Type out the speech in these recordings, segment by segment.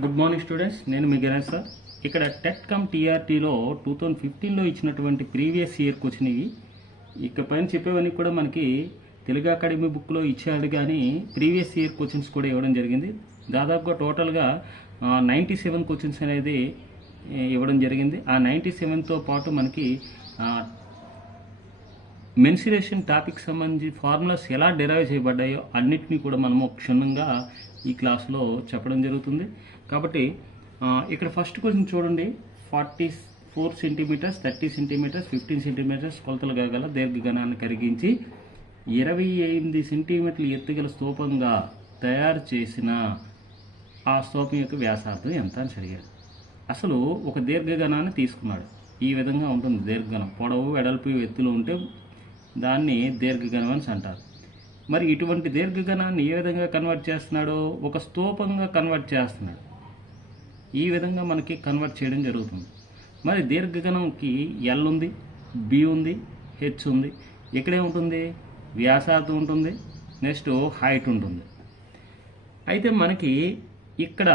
Good morning students, నేను మీ Ganesh sir. ఇక్కడ TET come టీఆర్టీలో 2015లో ఇచ్చినటువంటి ప్రీవియస్ ఇయర్కి వచ్చినవి. ఇక పైన చెప్పేవన్నీ కూడా మనకి తెలుగు అకాడమీ బుక్లో ఇచ్చాడు, కానీ ప్రీవియస్ ఇయర్ క్వశ్చన్స్ కూడా ఇవ్వడం జరిగింది. దాదాపుగా టోటల్గా 97 క్వశ్చన్స్ అనేది ఇవ్వడం జరిగింది. ఆ 97తో పాటు మనకి మెన్సురేషన్ టాపిక్ సంబంధించి ఫార్ములాస్ ఎలా డెరైవ్ చేయబడ్డాయో అన్నిటినీ కూడా మనము క్షుణ్ణంగా ఈ క్లాస్లో చెప్పడం జరుగుతుంది. కాబట్టి ఇక్కడ ఫస్ట్ క్వశ్చన్ చూడండి. 44 సెంటీమీటర్స్, 30 సెంటీమీటర్స్, 15 సెంటీమీటర్స్ కొలతలు గల దీర్ఘగణాన్ని కరిగించి 28 సెంటీమీటర్ల ఎత్తుగల స్తూపంగా తయారు చేసిన ఆ స్తూపం యొక్క వ్యాసార్థం ఎంత అని అడిగాడు. అసలు ఒక దీర్ఘగణాన్ని తీసుకున్నాడు. ఈ విధంగా ఉంటుంది దీర్ఘగణం. పొడవు, వెడల్పు, ఎత్తులు ఉంటే దాన్ని దీర్ఘగణం అని అంటారు. మరి ఇటువంటి దీర్ఘగణాన్ని ఏ విధంగా కన్వర్ట్ చేస్తున్నాడు? ఒక స్తూపంగా కన్వర్ట్ చేస్తున్నాడు. ఈ విధంగా మనకి కన్వర్ట్ చేయడం జరుగుతుంది. మరి దీర్ఘగణంకి ఎల్ ఉంది, బి ఉంది, హెచ్ ఉంది. ఇక్కడే ఉంటుంది వ్యాసార్థం ఉంటుంది, నెక్స్ట్ హైట్ ఉంటుంది. అయితే మనకి ఇక్కడ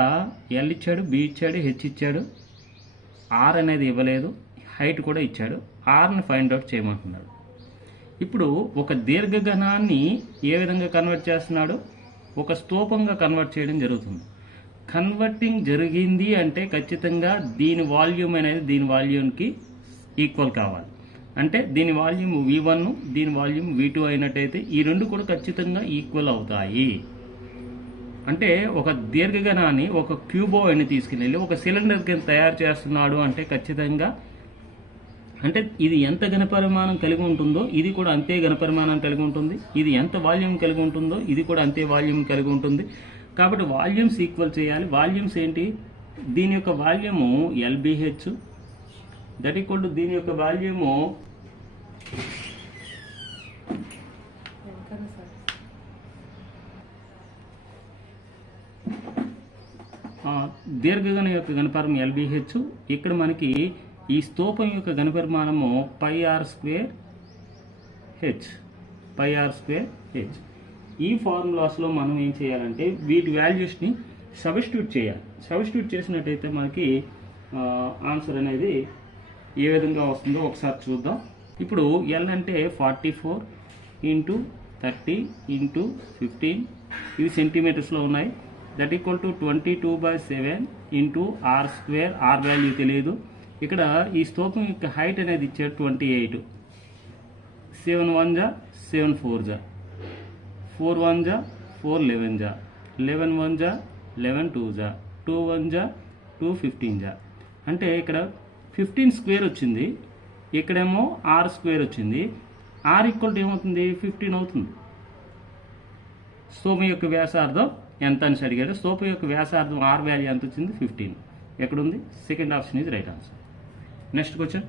ఎల్ ఇచ్చాడు, బి ఇచ్చాడు, హెచ్ ఇచ్చాడు, ఆర్ అనేది ఇవ్వలేదు, హైట్ కూడా ఇచ్చాడు. ఆర్ని ఫైండ్ అవుట్ చేయమంటున్నాడు. ఇప్పుడు ఒక దీర్ఘగణాన్ని ఏ విధంగా కన్వర్ట్ చేస్తున్నాడు? ఒక స్తూపంగా కన్వర్ట్ చేయడం జరుగుతుంది. కన్వర్టింగ్ జరిగింది అంటే ఖచ్చితంగా దీని వాల్యూమ్ అనేది దీని వాల్యూమ్కి ఈక్వల్ కావాలి. అంటే దీని వాల్యూమ్ V1, దీని వాల్యూమ్ V2 అయినట్టయితే ఈ రెండు కూడా ఖచ్చితంగా ఈక్వల్ అవుతాయి. అంటే ఒక దీర్ఘగణాన్ని ఒక క్యూబాయిడ్ని తీసుకుని ఒక సిలిండర్ కింద తయారు చేస్తున్నాడు అంటే ఖచ్చితంగా అంటే ఇది ఎంత ఘనపరిమాణం కలిగి ఉంటుందో ఇది కూడా అంతే ఘనపరిమాణం కలిగి ఉంటుంది. ఇది ఎంత వాల్యూమ్ కలిగి ఉంటుందో ఇది కూడా అంతే వాల్యూమ్ కలిగి ఉంటుంది. కాబట్టి వాల్యూమ్స్ ఈక్వల్ చేయాలి. వాల్యూమ్స్ ఏంటి? దీని యొక్క volume LBH, that equal to దీని యొక్క వాల్యూము దీర్ఘగణం యొక్క ఘనపరిమాణం LBH. ఇక్కడ మనకి ఈ స్తూపం యొక్క ఘనపరిమాణము πr²h. ఈ ఫార్ములాస్లో మనం ఏం చేయాలంటే వీటి వాల్యూస్ని సబ్స్టిట్యూట్ చేయాలి. సబ్స్టిట్యూట్ చేసినట్టయితే మనకి ఆన్సర్ అనేది ఏ విధంగా వస్తుందో ఒకసారి చూద్దాం. ఇప్పుడు ఎల్ అంటే 44 × 30 × 15 ఇవి సెంటీమీటర్స్లో ఉన్నాయి. That equal to 22/7 × r². R value తెలియదు. ఇక్కడ ఈ స్తూపం యొక్క హైట్ అనేది ఇచ్చాడు 28. 7 1 జా 7 4 జా 4 1 జా 4 11 జా 11 1 జా 11 2 జా 2 1 జా 2 15 జా. అంటే ఇక్కడ 15 స్క్వేర్ వచ్చింది, ఇక్కడేమో r² వచ్చింది. ఆర్ ఈక్వల్ టు ఏమవుతుంది? 15 అవుతుంది. స్తూపం యొక్క వ్యాసార్థం ఎంత అని అడిగాడు. స్తూపం యొక్క వ్యాసార్థం ఆర్ వాల్యూ ఎంత వచ్చింది? 15. ఎక్కడుంది? Second option is right answer. Next question.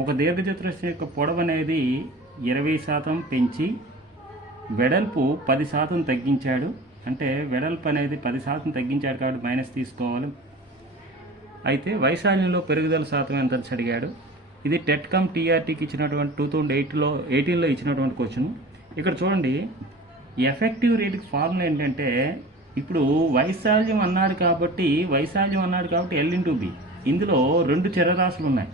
ఒక దీర్ఘచతురస్రం యొక్క పొడవు అనేది 20% పెంచి వెడల్పు 10% తగ్గించాడు. అంటే వెడల్పు అనేది 10% తగ్గించాడు కాబట్టి మైనస్ తీసుకోవాలి. అయితే వైశాల్యంలో పెరుగుదల శాతం ఎంత అని అడిగాడు. ఇది టెట్ కమ్ టీఆర్టీకి ఇచ్చినటువంటి 2018లో ఇచ్చినటువంటి క్వశ్చన్. ఇక్కడ చూడండి, ఎఫెక్టివ్ రేట్కి ఫార్ములా ఏంటంటే ఇప్పుడు వైశాల్యం అన్నాడు కాబట్టి L × B. ఇందులో రెండు చరరాశులు ఉన్నాయి.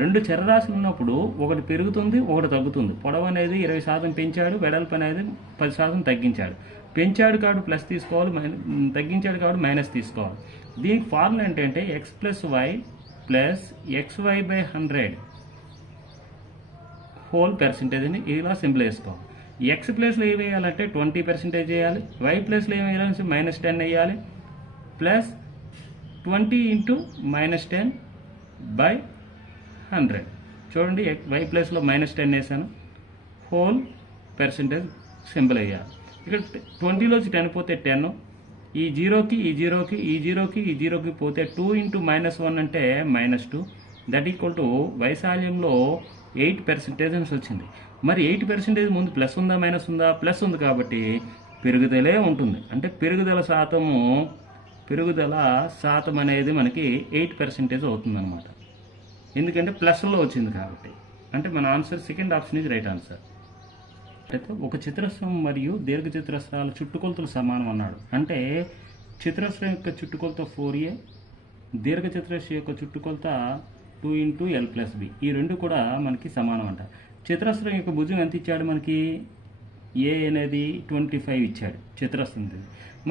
రెండు చరరాశులు ఉన్నప్పుడు ఒకటి పెరుగుతుంది, ఒకటి తగ్గుతుంది. పొడవు అనేది 20% పెంచాడు, వెడల్పు అనేది 10% తగ్గించాడు. పెంచాడు కాబట్టి ప్లస్ తీసుకోవాలి, తగ్గించాడు కాబట్టి మైనస్ తీసుకోవాలి. దీనికి ఫార్ములా ఏంటంటే x + y + xy/100 whole percentage అని ఇలా సింపుల్ వేసుకోవాలి. ఎక్స్ ప్లేస్లో ఏం వేయాలంటే 20% వేయాలి, వై ప్లేస్లో ఏం వేయాలంటే -10 వేయాలి, ప్లస్ 20 × -10/100. చూడండి, వై ప్లేస్లో -10 వేసాను, హోల్ పర్సెంటేజ్ సింపుల్ వేయాలి. ఇక్కడ 20లోంచి 10 పోతే 10, ఈ 0కి ఈ 0కి ఈ 0కి ఈ 0కి పోతే 2 × -1 అంటే -2. దట్ ఈక్వల్ టు వైశాల్యంలో 8% వచ్చింది. మరి 8% ముందు ప్లస్ ఉందా మైనస్ ఉందా? ప్లస్ ఉంది కాబట్టి పెరుగుదలే ఉంటుంది. అంటే పెరుగుదల శాతం అనేది మనకి 8% అవుతుంది అనమాట. ఎందుకంటే ప్లస్లో వచ్చింది కాబట్టి. అంటే మన answer second option is right answer. అయితే ఒక చతురస్రం మరియు దీర్ఘచతురస్రాల చుట్టుకొలతలు సమానం అన్నాడు. అంటే చతురస్రం యొక్క చుట్టుకొలత 4a, దీర్ఘచతురస్రం యొక్క చుట్టుకొలత 2 × l+b. ఈ రెండు కూడా మనకి సమానం అంట. చతురస్రం యొక్క భుజం ఎంత ఇచ్చాడు మనకి? ఏ అనేది 25 ఇచ్చాడు చతురస్రం.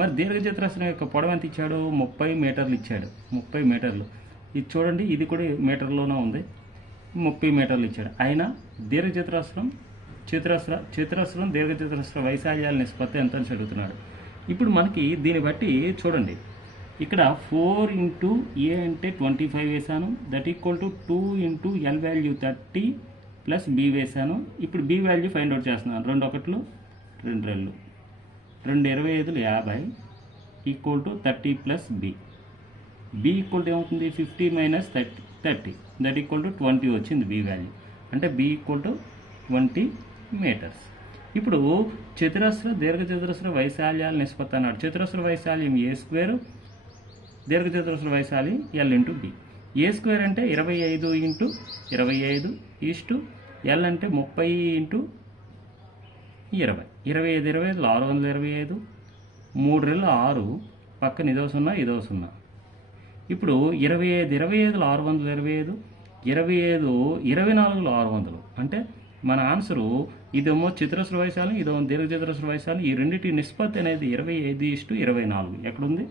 మరి దీర్ఘచతురస్రం యొక్క పొడవు ఎంత ఇచ్చాడు? 30 మీటర్లు ఇచ్చాడు. 30 మీటర్లు. ఇది చూడండి, ఇది కూడా మీటర్లోనే ఉంది. 30 మీటర్లు ఇచ్చాడు. అయినా దీర్ఘచతురస్రం చతురస్రం దీర్ఘచతురస్ర వైశాల్యాల నిష్పత్తి ఎంత అని అడుగుతున్నాడు. ఇప్పుడు మనకి దీన్ని బట్టి చూడండి, ఇక్కడ 4 × a అంటే 25 వేసాను, that equal to 2 × l value 30 plus b వేసాను. ఇప్పుడు b వాల్యూ ఫైండ్ అవుట్ చేస్తున్నాను. 2 1 2 2 2 25 50 equal to 30 plus b. b equal to ఏమవుతుంది? 50 మైనస్ 30 దట్ ఈక్వల్ టు 20 వచ్చింది b వాల్యూ. అంటే b ఈక్వల్ టు 20 మీటర్స్. ఇప్పుడు చతురస్ర దీర్ఘచతురస్ర వైశాల్యాల నిష్పత్తి అన్నాడు. చతురస్ర వైశాల్యం a², దీర్ఘచతురస్ర వైశాల్యం l × b. a² అంటే 25 × 25 ఈస్టు l అంటే 30 × 20. 25 25 625, 3 రెళ్ళు 6, పక్కన ఇదో 0 ఇదో 0. ఇప్పుడు 25 25 625, 25 24 600. అంటే మన ఆన్సరు ఇదేమో చతురస్ర వైశాల్యం, ఇదేమో దీర్ఘచతురస్ర వైశాల్యం. ఈ రెండింటి నిష్పత్తి అనేది 25:24. ఎక్కడుంది?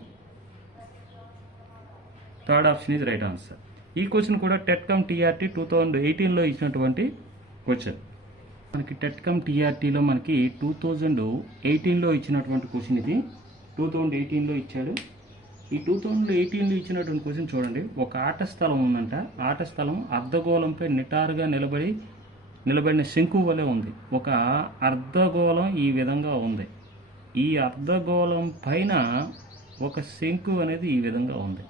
Third option is right answer. ఈ క్వశ్చన్ కూడా టెట్కమ్ టీఆర్టీ 2018లో ఇచ్చినటువంటి క్వశ్చన్. మనకి టెట్కమ్ టీఆర్టీలో మనకి 2018లో ఇచ్చినటువంటి క్వశ్చన్ ఇది. 2018లో ఇచ్చాడు. ఈ 2018లో ఇచ్చినటువంటి క్వశ్చన్ చూడండి. ఒక ఆట స్థలం ఉందంట. ఆట స్థలం అర్ధగోళంపై నిటారుగా నిలబడిన శంకు వలె ఉంది. ఒక అర్ధగోళం ఈ విధంగా ఉంది. ఈ అర్ధగోళం పైన ఒక శంకు అనేది ఈ విధంగా ఉంది.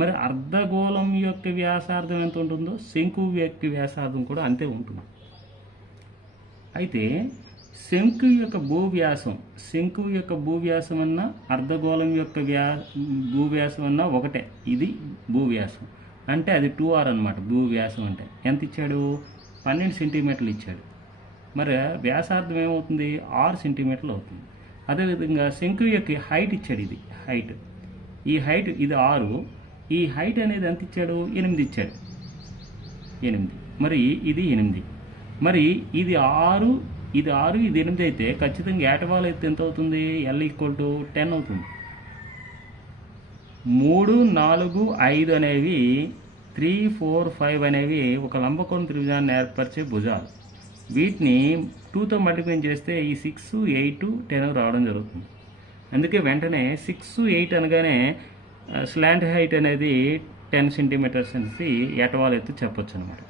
మరి అర్ధగోళం యొక్క వ్యాసార్థం ఎంత ఉంటుందో శంకు యొక్క వ్యాసార్థం కూడా అంతే ఉంటుంది. అయితే శంకు యొక్క భూవ్యాసం అన్న అర్ధగోళం యొక్క భూవ్యాసం అన్న ఒకటే. ఇది భూవ్యాసం అంటే అది 2r అన్నమాట. భూవ్యాసం అంటే ఎంత ఇచ్చాడు? 12 సెంటీమీటర్లు ఇచ్చాడు. మరి వ్యాసార్థం ఏమవుతుంది? 6 సెంటీమీటర్లు అవుతుంది. అదేవిధంగా శంకు యొక్క హైట్ ఇచ్చాడు. ఇది హైట్. ఈ హైట్ ఇది 6. ఈ హైట్ అనేది ఎంత ఇచ్చాడు? 8 ఇచ్చాడు. 8. మరి ఇది 8. మరి ఇది 6, ఇది 8 అయితే ఖచ్చితంగా ఏటవాల్ అయితే ఎంత అవుతుంది? l = 10 అవుతుంది. 3 4 5 అనేవి 3 4 5 అనేవి ఒక లంబకోణ త్రిభుజాన్ని ఏర్పరిచే భుజాలు. వీటిని 2తో మల్టిప్లై చేస్తే ఈ 6 8 10 రావడం జరుగుతుంది. అందుకే వెంటనే 6 8 అనగానే స్లాంట్ హైట్ అనేది 10 సెంటీమీటర్స్ అనేసి ఏటవాల్ అయితే చెప్పొచ్చు అనమాట.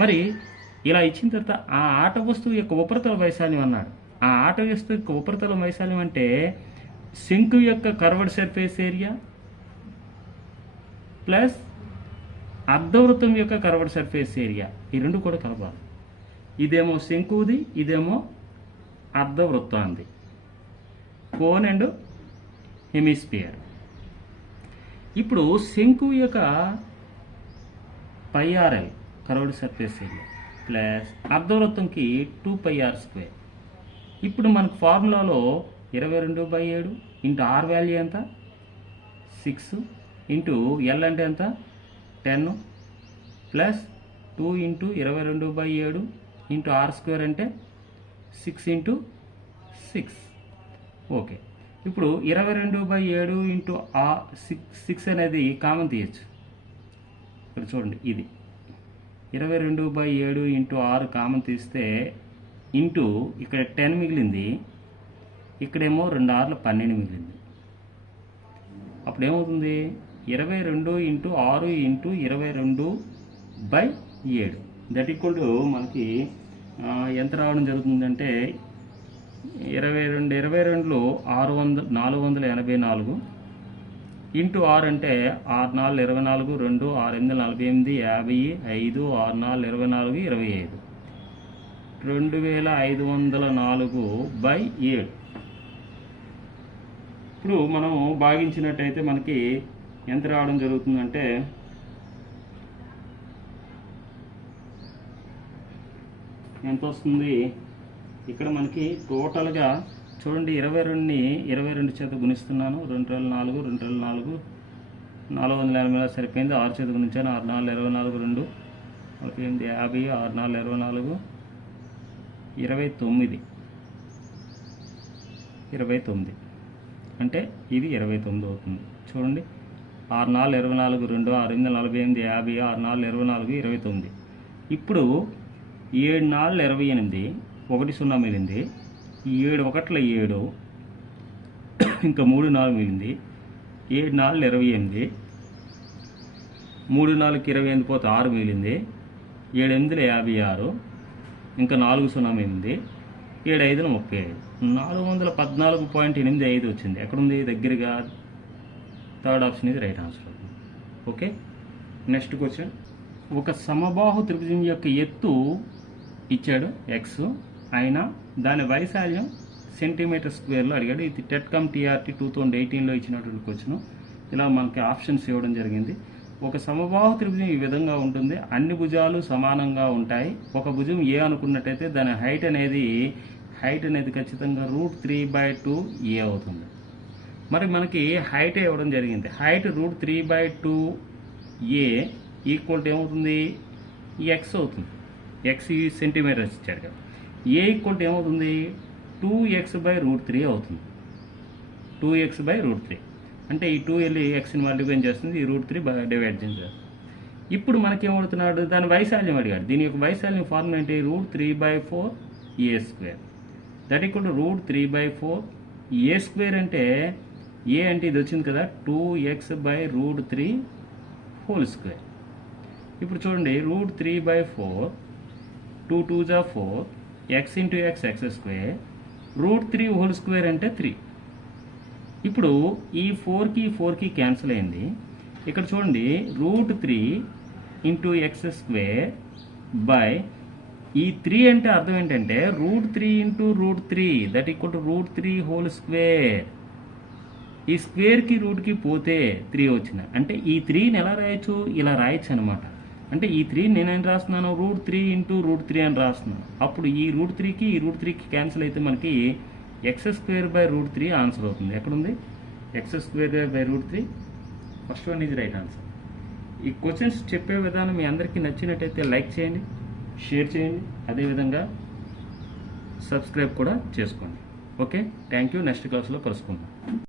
మరి ఇలా ఇచ్చిన తర్వాత ఆ ఆట వస్తువు యొక్క ఉపరితల వైశాల్యం అన్నాడు. ఆ ఆట వస్తువు యొక్క ఉపరితల వైశాల్యం అంటే శంకు యొక్క కర్వ్డ్ సర్ఫేస్ ఏరియా ప్లస్ అర్ధవృత్తం యొక్క కర్వ్డ్ సర్ఫేస్ ఏరియా. ఈ రెండు కూడా కలపాలి. ఇదేమో శంకుది, ఇదేమో అర్ధవృత్తాంది. Cone and hemisphere. ఇప్పుడు శంకు యొక్క πrl curved surface area plus అర్ధవృత్తంకి 2πr². ఇప్పుడు మనకు ఫార్ములాలో 22/7 ఇంటూ r వాల్యూ ఎంత? 6 ఇంటూ l అంటే ఎంత? 10 ప్లస్ 2 ఇంటూ 22/7 ఇంటూ r² అంటే 6 ఇంటూ 6. ఓకే. ఇప్పుడు 22/7 ఇంటూ 6 అనేది కామన్ తీయచ్చు. ఇక్కడ చూడండి, ఇది 22/7 ఇంటూ 6 కామన్ తీస్తే ఇంటూ ఇక్కడ 10 మిగిలింది, ఇక్కడేమో 2 6లు 12 మిగిలింది. అప్పుడు ఏమవుతుంది? 22 into 6 into 22/7 that equal to మనకి ఎంత రావడం జరుగుతుందంటే 22 484 ఇంటూ 6 అంటే 6 4 24, 2 6 8 48, 50, 5 6 4 24 25, 2504/7. ఇప్పుడు మనం భాగించినట్టయితే మనకి ఎంత రావడం జరుగుతుందంటే ఎంత వస్తుంది? ఇక్కడ మనకి టోటల్గా చూడండి 22ని 22 చేత గుణిస్తున్నాను. 2 2 4 2 2 4 480 సరిపోయింది. 6 చేత గుణించాను. 6 4 24 2 48 50 6 4 24 29 అంటే ఇది 29 అవుతుంది. చూడండి 6 4 24 2 6 8 48 50 6 4 24 29. ఇప్పుడు 7 4 28 1 0 మిగిలింది. 7 1 7 ఇంకా 3 4 మిగిలింది. 7 4 28 3 4 28 పోతే 6 మిగిలింది. 7 8 56 ఇంకా 4 0 మిగిలింది. 7 5 35 414.85 వచ్చింది. ఎక్కడుంది? దగ్గరగా. థర్డ్ ఆప్షన్ ఇది right answer. Okay, next question. ఒక సమబాహు త్రిభుజం యొక్క ఎత్తు ఇచ్చాడు ఎక్స్, అయినా దాని వైశాల్యం సెంటీమీటర్ స్క్వేర్లో అడిగాడు. ఇది టెట్కమ్ టీఆర్టీ 2018లో ఇచ్చినటువంటి క్వశ్చన్. ఇలా మనకి ఆప్షన్స్ ఇవ్వడం జరిగింది. ఒక సమబాహు త్రిభుజం ఈ విధంగా ఉంటుంది. అన్ని భుజాలు సమానంగా ఉంటాయి. ఒక భుజం ఏ అనుకున్నట్టయితే దాని హైట్ అనేది ఖచ్చితంగా √3/2 ఏ అవుతుంది. మరి మనకి హైట్ ఇవ్వడం జరిగింది. హైట్ √3/2 ఏ ఈక్వల్ టు ఏమవుతుంది? ఎక్స్ అవుతుంది. ఎక్స్ సెంటీమీటర్స్ ఇచ్చాడు కదా. ఏ ఈక్వల్ టు ఏమవుతుంది? 2x/√3 అవుతుంది. 2x/√3 అంటే ఈ 2 వెళ్ళి ఎక్స్ని మల్టిప్లై చేస్తుంది, ఈ √3 డివైడ్ చేస్తుంది. ఇప్పుడు మనకి ఏమవుతున్నాడు? దాని వైశాల్యం అడిగాడు. దీని యొక్క వైశాల్యం ఫార్ములా ఏంటి? √3/4a² that equal to √3/4 a² అంటే ఏ అంటే ఇది వచ్చింది కదా, 2x/√3 హోల్ స్క్వేర్. ఇప్పుడు చూడండి √3/4 2 2s are 4 x into x x², √3 whole square అంటే 3. ఇప్పుడు ఈ 4కి క్యాన్సిల్ అయింది. ఇక్కడ చూడండి √3 ఇంటూ x² బై ఈ 3 అంటే అర్థం ఏంటంటే √3 into √3 that equal to √3 whole square. ఈ స్క్వేర్కి రూట్కి పోతే 3 వచ్చిన అంటే ఈ 3ని ఎలా రాయొచ్చు? ఇలా రాయొచ్చు అనమాట. అంటే ఈ 3 నేనేం రాస్తున్నాను? √3 ఇంటూ √3 అని రాస్తున్నాను. అప్పుడు ఈ √3కి క్యాన్సిల్ అయితే మనకి x²/√3 ఆన్సర్ అవుతుంది. ఎక్కడుంది? x²/√3. First one is right answer. ఈ క్వశ్చన్స్ చెప్పే విధానం మీ అందరికీ నచ్చినట్టయితే లైక్ చేయండి, షేర్ చేయండి, అదేవిధంగా సబ్స్క్రైబ్ కూడా చేసుకోండి. Okay, thank you. నెక్స్ట్ క్లాస్లో కలుసుకుందాం.